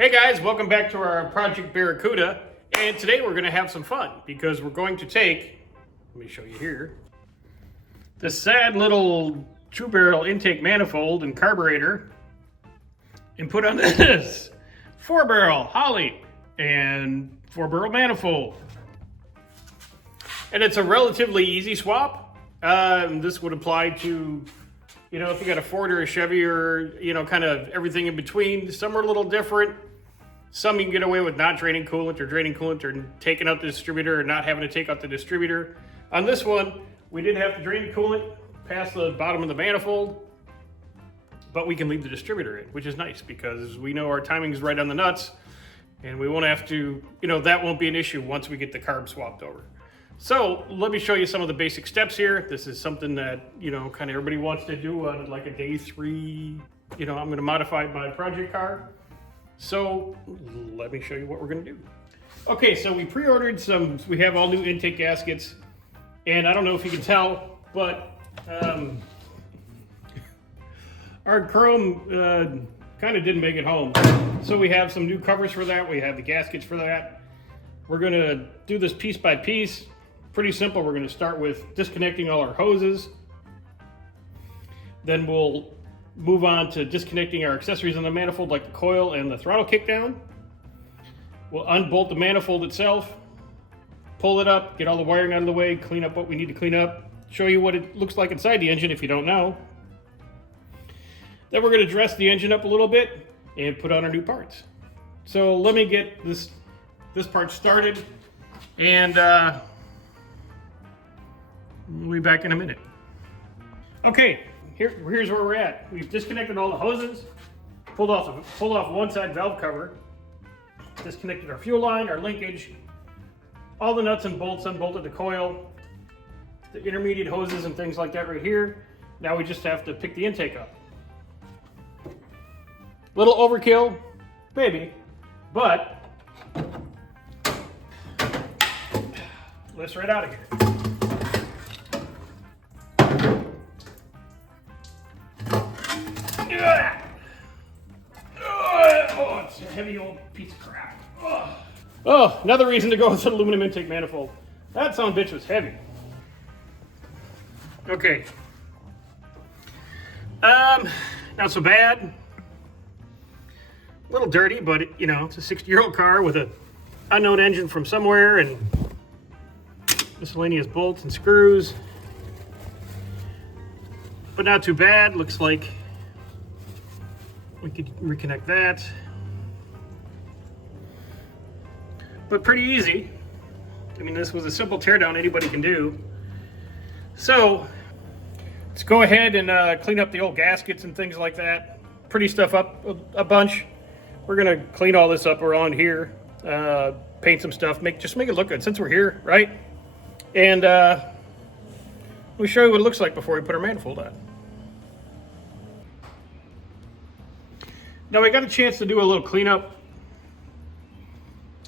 Hey guys, welcome back to our Project Barracuda. And today we're going to have some fun because we're going to take, let me show you here, this sad little 2-barrel intake manifold and carburetor and put on this 4-barrel Holley and 4-barrel manifold. And it's a relatively easy swap. This would apply to, if you got a Ford or a Chevy or, kind of everything in between. Some are a little different. Some you can get away with not draining coolant or taking out the distributor or not having to take out the distributor. On this one, we did have to drain the coolant past the bottom of the manifold, but we can leave the distributor in, which is nice because we know our timing is right on the nuts and we won't have to, that won't be an issue once we get the carb swapped over. So let me show you some of the basic steps here. This is something that, kind of everybody wants to do on like a day 3. I'm going to modify my project car. So let me show you what we're going to do. Okay, so we pre-ordered we have all new intake gaskets. And I don't know if you can tell, but our chrome kind of didn't make it home. So we have some new covers for that. We have the gaskets for that. We're going to do this piece by piece. Pretty simple. We're going to start with disconnecting all our hoses. Then we'll move on to disconnecting our accessories on the manifold like the coil and the throttle kickdown. We'll unbolt the manifold itself, pull it up, get all the wiring out of the way, clean up what we need to clean up, show you what it looks like inside the engine if you don't know. Then we're going to dress the engine up a little bit and put on our new parts. So let me get this part started and we'll be back in a minute. Okay. Here's where we're at. We've disconnected all the hoses, pulled off one side valve cover, disconnected our fuel line, our linkage, all the nuts and bolts, unbolted the coil, the intermediate hoses and things like that right here. Now we just have to pick the intake up. Little overkill, maybe, but let's right out of here. Oh, it's a heavy old piece of crap. Oh, another reason to go with an aluminum intake manifold. That son of a bitch was heavy. Okay. Not so bad. A little dirty, but it's a 60-year-old car with an unknown engine from somewhere and miscellaneous bolts and screws. But not too bad. Looks like we could reconnect that. But pretty easy. I mean, this was a simple teardown anybody can do. So let's go ahead and clean up the old gaskets and things like that. Pretty stuff up a bunch. We're gonna clean all this up around here, paint some stuff, just make it look good since we're here, right? And we'll show you what it looks like before we put our manifold on. Now we got a chance to do a little cleanup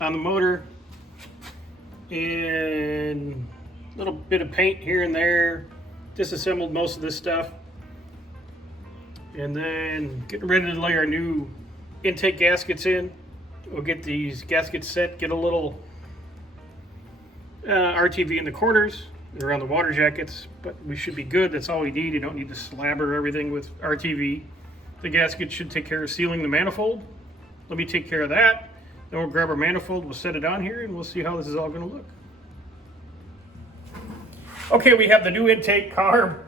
on the motor and a little bit of paint here and there, disassembled most of this stuff, and then getting ready to lay our new intake gaskets in. We'll get these gaskets set, get a little RTV in the corners around the water jackets, but we should be good. That's all we need. You don't need to slabber everything with RTV. The gasket should take care of sealing the manifold. Let me take care of that. Then we'll grab our manifold, we'll set it on here, and we'll see how this is all going to look. Okay, we have the new intake carb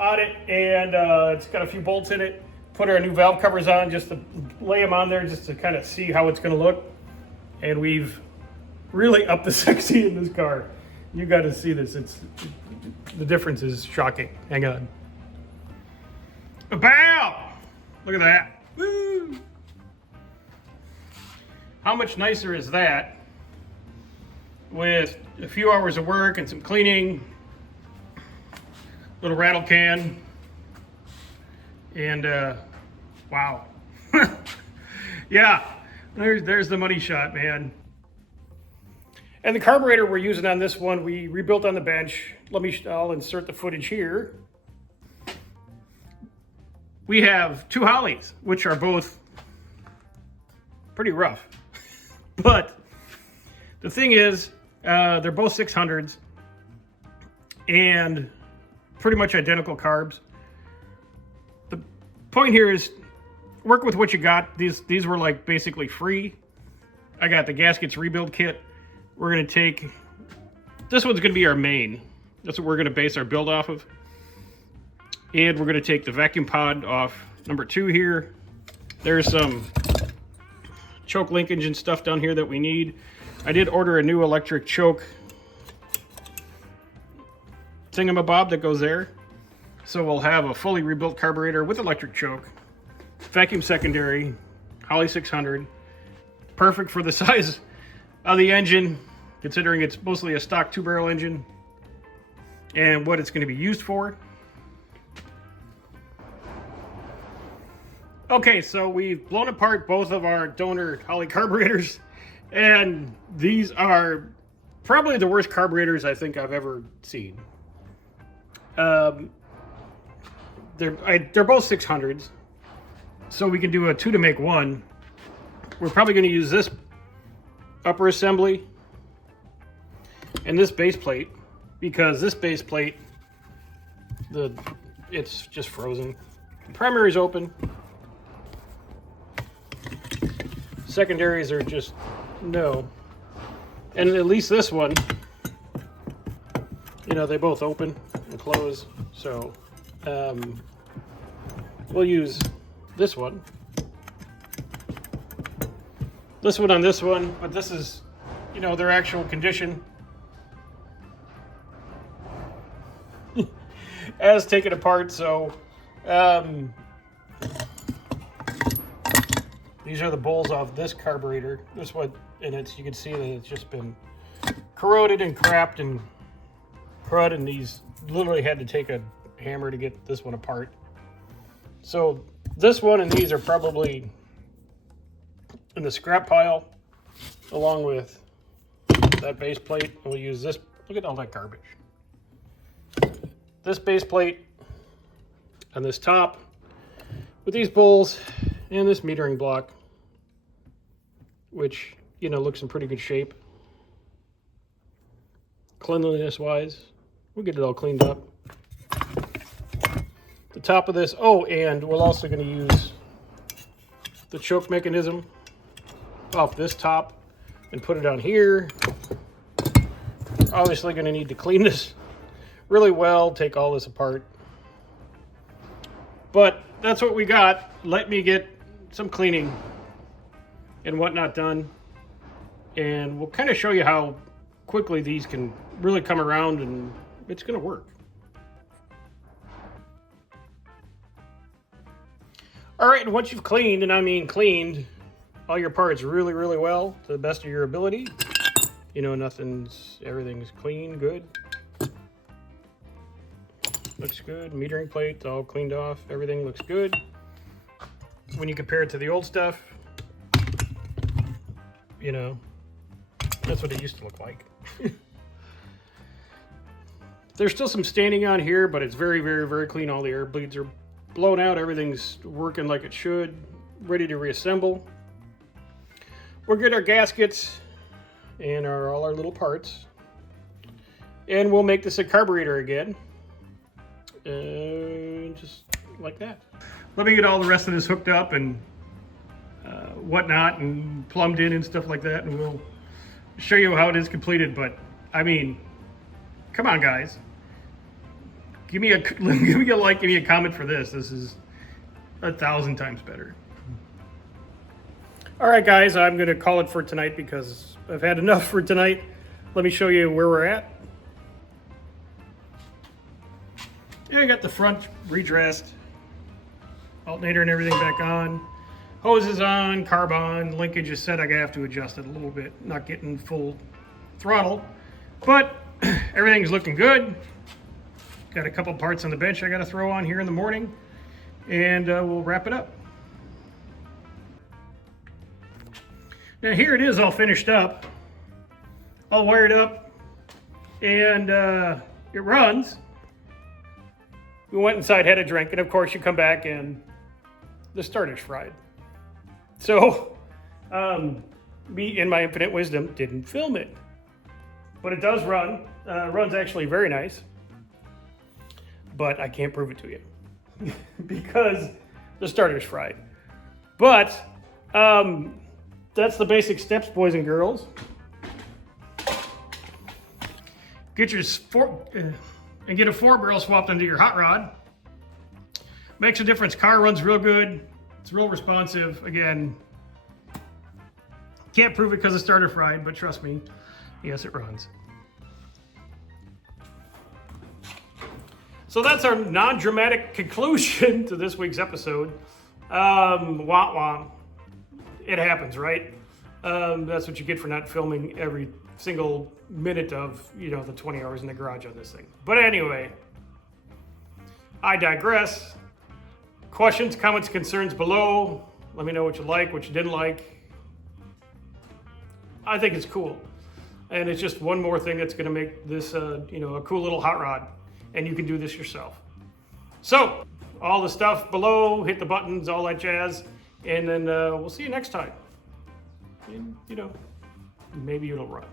on it, and it's got a few bolts in it. Put our new valve covers on just to lay them on there just to kind of see how it's going to look. And we've really upped the sexy in this car. You got to see this. The difference is shocking. Hang on. Bow! Look at that. Woo! How much nicer is that with a few hours of work and some cleaning, little rattle can, and wow. Yeah, there's the money shot, man. And the carburetor we're using on this one, we rebuilt on the bench. I'll insert the footage here. We have two Holleys, which are both pretty rough. But the thing is, they're both 600s and pretty much identical carbs. The point here is work with what you got. These were like basically free. I got the gaskets rebuild kit. We're gonna take, this one's gonna be our main. That's what we're gonna base our build off of. And we're gonna take the vacuum pod off number 2 here. There's some choke linkage and stuff down here that we need. I did order a new electric choke thingamabob that goes there. So we'll have a fully rebuilt carburetor with electric choke, vacuum secondary, Holley 600. Perfect for the size of the engine, considering it's mostly a stock 2-barrel engine and what it's going to be used for. Okay, so we've blown apart both of our donor Holley carburetors, and these are probably the worst carburetors I think I've ever seen. They're both 600s, so we can do a 2 to make 1. We're probably going to use this upper assembly and this base plate, because this base plate, it's just frozen. The primary's open. Secondaries are just no. And at least this one, you know, they both open and close. So we'll use this one. This one on this one, but this is, you know, their actual condition as taken apart. So these are the bowls off this carburetor. This one, and you can see that it's just been corroded and crapped and crud, and these literally had to take a hammer to get this one apart. So this one and these are probably in the scrap pile, along with that base plate. And we'll use this. Look at all that garbage. This base plate on this top with these bowls and this metering block, which, you know, looks in pretty good shape. Cleanliness wise, we'll get it all cleaned up. The top of this, oh, and we're also going to use the choke mechanism off this top and put it on here. Obviously going to need to clean this really well, take all this apart. But that's what we got. Let me get some cleaning and whatnot done, and we'll kind of show you how quickly these can really come around, and it's going to work. All right, and once you've cleaned, and I mean cleaned, all your parts really, really well to the best of your ability. You know, everything's clean, good. Looks good. Metering plate all cleaned off. Everything looks good. When you compare it to the old stuff, you know, that's what it used to look like. There's still some staining on here, but it's very, very, very clean. All the air bleeds are blown out. Everything's working like it should. Ready to reassemble. We'll get our gaskets and all our little parts, and we'll make this a carburetor again. Just like that. Let me get all the rest of this hooked up and whatnot and plumbed in and stuff like that, and we'll show you how it is completed. But I mean, come on, guys, give me a like, give me a comment for this. This is 1,000 times better. All right, guys, I'm gonna call it for tonight because I've had enough for tonight. Let me show you where we're at. Yeah, I got the front redressed, alternator and everything back on, hoses on, carb on, linkage is set. I have to adjust it a little bit, not getting full throttle, but everything's looking good. Got a couple parts on the bench I got to throw on here in the morning, and we'll wrap it up. Now here it is, all finished up, all wired up, and it runs. We went inside, had a drink, and of course you come back and the starter's fried. So Me, in my infinite wisdom, didn't film it. But it does run. Runs actually very nice. But I can't prove it to you because the starter's fried. But that's the basic steps, boys and girls. Get your get a 4-barrel swapped into your hot rod. Makes a difference. Car runs real good. It's real responsive. Again, can't prove it because the starter fried, but trust me, yes, it runs. So that's our non-dramatic conclusion to this week's episode. Wah wah. It happens, right? That's what you get for not filming every single minute of, the 20 hours in the garage on this thing. But anyway, I digress. Questions, comments, concerns below. Let me know what you like, what you didn't like. I think it's cool. And it's just one more thing that's going to make this, a cool little hot rod. And you can do this yourself. So, all the stuff below, hit the buttons, all that jazz. And then we'll see you next time. And, maybe it'll run.